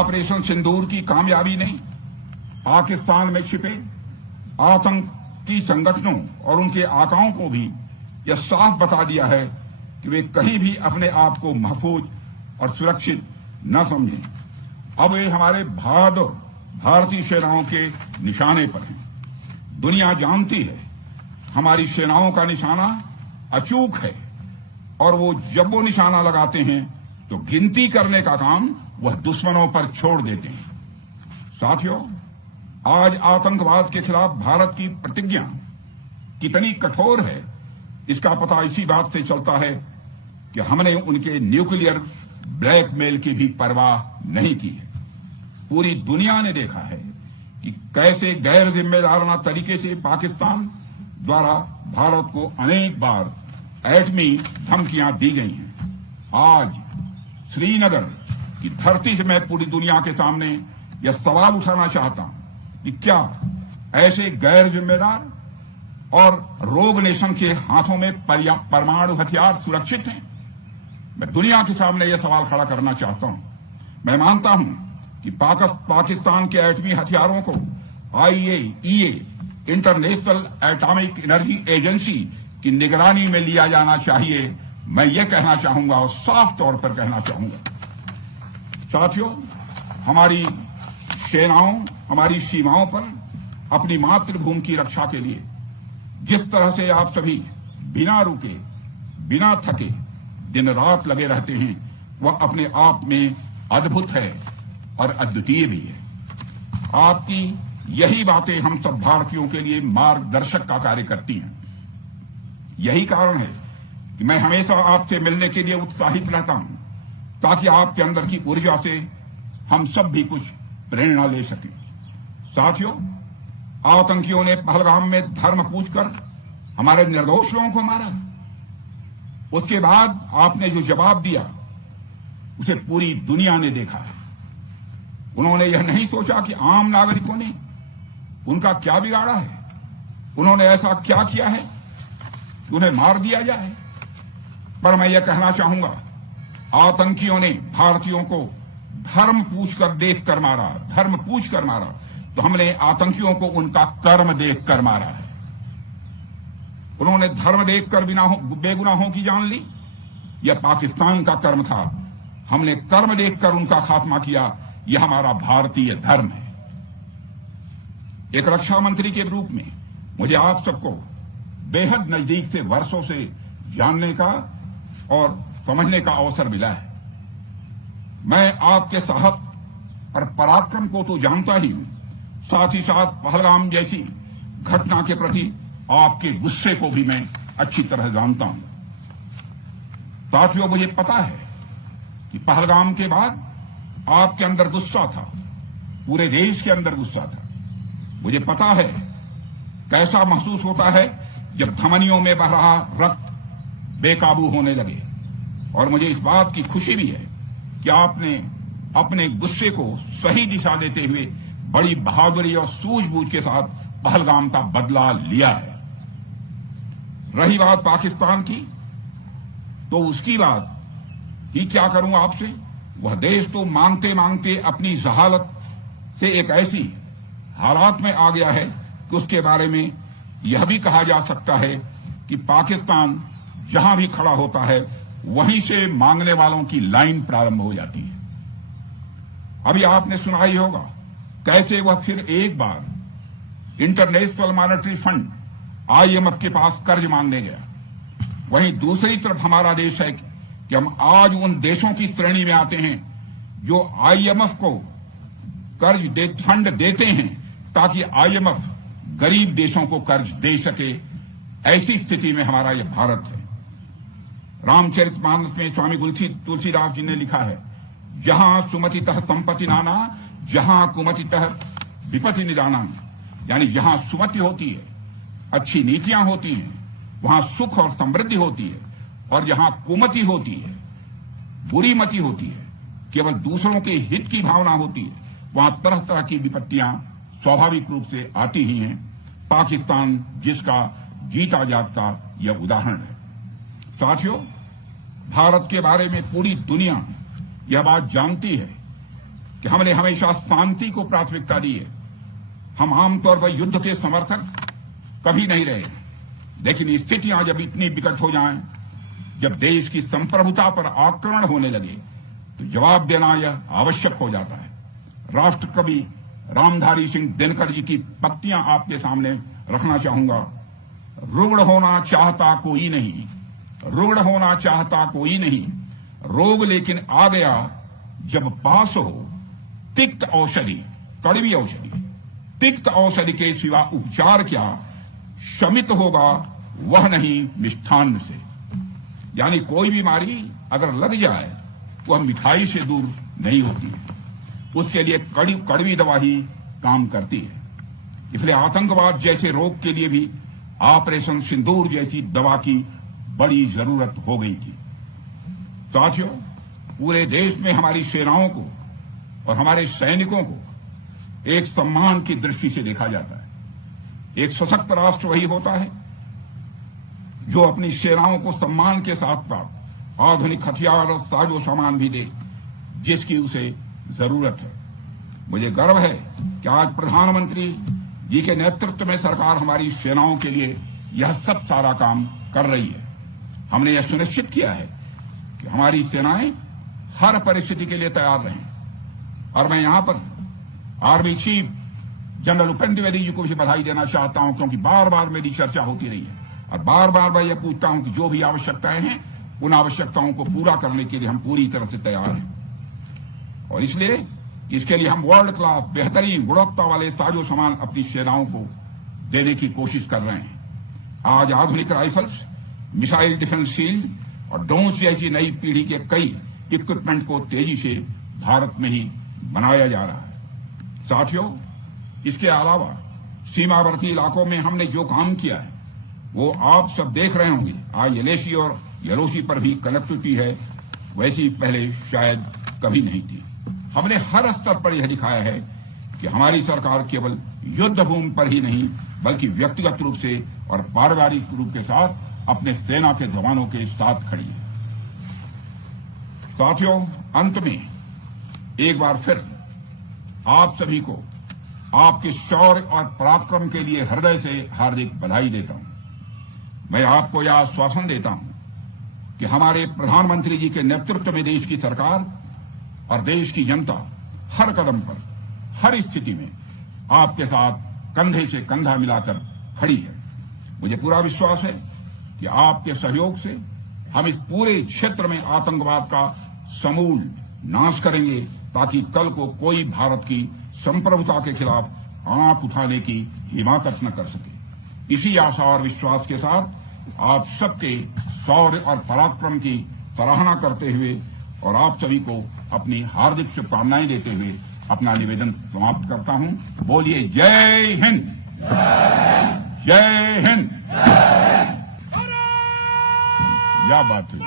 Operation सिंदूर की कामयाबी ने पाकिस्तान में छिपे आतंकी संगठनों और उनके आकाओं को भी यह साफ बता दिया है कि वे कहीं भी अपने आप को महफूज और सुरक्षित न समझें। अब वे हमारे बहादुर भारतीय सेनाओं के निशाने पर हैं। दुनिया जानती है हमारी सेनाओं का निशाना अचूक है और जब वो निशाना लगाते हैं तो गिनती करने का काम वह दुश्मनों पर छोड़ देते हैं। साथियों, आज आतंकवाद के खिलाफ भारत की प्रतिज्ञा कितनी कठोर है इसका पता इसी बात से चलता है कि हमने उनके न्यूक्लियर ब्लैकमेल की भी परवाह नहीं की है। पूरी दुनिया ने देखा है कि कैसे गैर जिम्मेदाराना तरीके से पाकिस्तान द्वारा भारत को अनेक बार एटमी धमकियां दी गई हैं। आज श्रीनगर की धरती से मैं पूरी दुनिया के सामने यह सवाल उठाना चाहता हूं कि क्या ऐसे गैर जिम्मेदार और रोग नेशन के हाथों में परमाणु हथियार सुरक्षित हैं? मैं दुनिया के सामने यह सवाल खड़ा करना चाहता हूं। मैं मानता हूं कि पाकिस्तान के एटमी हथियारों को IAEA international atomic energy agency की निगरानी में लिया जाना चाहिए। मैं ये कहना चाहूंगा और साफ तौर पर कहना चाहूंगा। साथियों, हमारी सेनाओं हमारी सीमाओं पर अपनी मातृभूमि की रक्षा के लिए जिस तरह से आप सभी बिना रुके बिना थके दिन रात लगे रहते हैं वह अपने आप में अद्भुत है और अद्वितीय भी है। आपकी यही बातें हम सब भारतीयों के लिए मार्गदर्शक का कार्य करती हैं। यही कारण है कि मैं हमेशा आपसे मिलने के लिए उत्साहित रहता हूं ताकि आपके अंदर की ऊर्जा से हम सब भी कुछ प्रेरणा ले सकें। साथियों, आतंकियों ने पहलगाम में धर्म पूछकर हमारे निर्दोष लोगों को मारा। उसके बाद आपने जो जवाब दिया उसे पूरी दुनिया ने देखा है। उन्होंने यह नहीं सोचा कि आम नागरिकों ने उनका क्या बिगाड़ा है, उन्होंने ऐसा क्या किया है कि उन्हें मार दिया जाए। पर मैं यह कहना चाहूंगा, आतंकियों ने भारतीयों को धर्म पूछकर देखकर मारा, धर्म पूछकर मारा, तो हमने आतंकियों को उनका कर्म देखकर मारा है। उन्होंने धर्म देखकर बेगुनाहों की जान ली। यह पाकिस्तान का कर्म था। हमने कर्म देखकर उनका खात्मा किया। यह हमारा भारतीय धर्म है। एक रक्षा मंत्री के रूप में मुझे आप सबको बेहद नजदीक से वर्षों से जानने का और समझने का अवसर मिला है। मैं आपके साहस और पराक्रम को तो जानता ही हूं, साथ ही साथ पहलगाम जैसी घटना के प्रति आपके गुस्से को भी मैं अच्छी तरह जानता हूं। साथियों, मुझे पता है कि पहलगाम के बाद आपके अंदर गुस्सा था, पूरे देश के अंदर गुस्सा था। मुझे पता है कैसा महसूस होता है जब धमनियों में बह रहा रक्त बेकाबू होने लगे। और मुझे इस बात की खुशी भी है कि आपने अपने गुस्से को सही दिशा देते हुए बड़ी बहादुरी और सूझबूझ के साथ पहलगाम का बदला लिया है। रही बात पाकिस्तान की, तो उसकी बात ही क्या करूं आपसे। वह देश तो मांगते मांगते अपनी जहालत से एक ऐसी हालात में आ गया है कि उसके बारे में यह भी कहा जा सकता है कि पाकिस्तान जहां भी खड़ा होता है वहीं से मांगने वालों की लाइन प्रारंभ हो जाती है। अभी आपने सुना ही होगा कैसे वह फिर एक बार इंटरनेशनल मॉनेटरी फंड IMF के पास कर्ज मांगने गया। वहीं दूसरी तरफ हमारा देश है कि हम आज उन देशों की श्रेणी में आते हैं जो IMF को फंड देते हैं ताकि IMF गरीब देशों को कर्ज दे सके। ऐसी स्थिति में हमारा यह भारत है। रामचरितमानस में स्वामी तुलसीदास जी ने लिखा है, जहां सुमतितः संपत्ति नाना, जहां कुमतितः विपत्ति निदाना। यानी जहां सुमति होती है, अच्छी नीतियां होती हैं, वहां सुख और समृद्धि होती है, और जहां कुमति होती है, बुरी मति होती है, केवल दूसरों के हित की भावना होती है, वहां तरह तरह की विपत्तियां स्वाभाविक रूप से आती ही हैं। पाकिस्तान जिसका जीता जागता यह उदाहरण है। साथियों, भारत के बारे में पूरी दुनिया यह बात जानती है कि हमने हमेशा शांति को प्राथमिकता दी है। हम आमतौर पर युद्ध के समर्थक कभी नहीं रहे, लेकिन स्थितियां जब इतनी विकट हो जाएं, जब देश की संप्रभुता पर आक्रमण होने लगे, तो जवाब देना यह आवश्यक हो जाता है। राष्ट्रकवि रामधारी सिंह दिनकर जी की पंक्तियां आपके सामने रखना चाहूंगा। रुग्ण होना चाहता कोई नहीं, रुग्ण होना चाहता कोई नहीं, रोग लेकिन आ गया जब पास हो तिक्त औषधि, कड़वी औषधि, तिक्त औषधि के सिवा उपचार क्या, शमित होगा वह नहीं मिष्ठान्न से। यानी कोई बीमारी अगर लग जाए वह मिठाई से दूर नहीं होती है, उसके लिए कड़वी दवा ही काम करती है। इसलिए आतंकवाद जैसे रोग के लिए भी ऑपरेशन सिंदूर जैसी दवा की बड़ी जरूरत हो गई थी। साथियों, पूरे देश में हमारी सेनाओं को और हमारे सैनिकों को एक सम्मान की दृष्टि से देखा जाता है। एक सशक्त राष्ट्र वही होता है जो अपनी सेनाओं को सम्मान के साथ साथ आधुनिक हथियार और साजो सामान भी दे जिसकी उसे जरूरत है। मुझे गर्व है कि आज प्रधानमंत्री जी के नेतृत्व में सरकार हमारी सेनाओं के लिए यह सब सारा काम कर रही है। हमने यह सुनिश्चित किया है कि हमारी सेनाएं हर परिस्थिति के लिए तैयार रहें। और मैं यहां पर army chief general Upendra Dwivedi ji को भी बधाई देना चाहता हूं, क्योंकि बार बार मेरी चर्चा होती रही है और बार बार मैं यह पूछता हूं कि जो भी आवश्यकताएं हैं उन आवश्यकताओं को पूरा करने के लिए हम पूरी तरह से तैयार हैं। और इसलिए इसके लिए हम वर्ल्ड क्लास बेहतरीन गुणवत्ता वाले साजो सामान अपनी सेनाओं को देने की कोशिश कर रहे हैं। आज आधुनिक राइफल्स, मिसाइल डिफेंस शील्ड और ड्रोन जैसी नई पीढ़ी के कई इक्विपमेंट को तेजी से भारत में ही बनाया जा रहा है। साथियों, इसके अलावा सीमावर्ती इलाकों में हमने जो काम किया है वो आप सब देख रहे होंगे। आज एलएसी और एलओसी पर भी कनेक्टिविटी है, वैसी पहले शायद कभी नहीं थी। हमने हर स्तर पर यह दिखाया है कि हमारी सरकार केवल युद्ध भूमि पर ही नहीं बल्कि व्यक्तिगत रूप से और पारिवारिक रूप के साथ अपने सेना के जवानों के साथ खड़ी है। साथियों, अंत में एक बार फिर आप सभी को आपके शौर्य और पराक्रम के लिए हृदय से हार्दिक बधाई देता हूं। मैं आपको यह आश्वासन देता हूं कि हमारे प्रधानमंत्री जी के नेतृत्व में देश की सरकार और देश की जनता हर कदम पर, हर स्थिति में आपके साथ कंधे से कंधा मिलाकर खड़ी है। मुझे पूरा विश्वास है कि आपके सहयोग से हम इस पूरे क्षेत्र में आतंकवाद का समूल नाश करेंगे, ताकि कल को कोई भारत की संप्रभुता के खिलाफ आंख उठाने की हिमाकत न कर सके। इसी आशा और विश्वास के साथ आप सबके शौर्य और पराक्रम की सराहना करते हुए और आप सभी को अपनी हार्दिक शुभकामनाएं देते हुए अपना निवेदन समाप्त करता हूं। बोलिए जय हिंद, जय हिंद। क्या बात है।